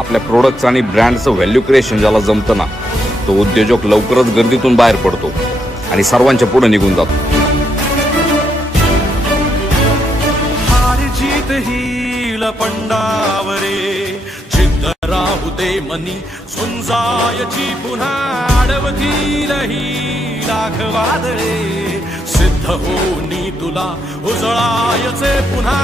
आपल्या प्रोडक्ट्स आणि ब्रँडचं value creation ज्याला जमतं ना, तो उद्योजक लवकरच गर्दीतून बाहेर पडतो आणि सर्वांच्या पुढे निघून जातो. जीत हील पंडावरे जिद्द राहू दे मनी सुंजायची पुन्हा अडवतील ही लाख वादळे सिद्ध होनी तुला उजळायचे पुन्हा.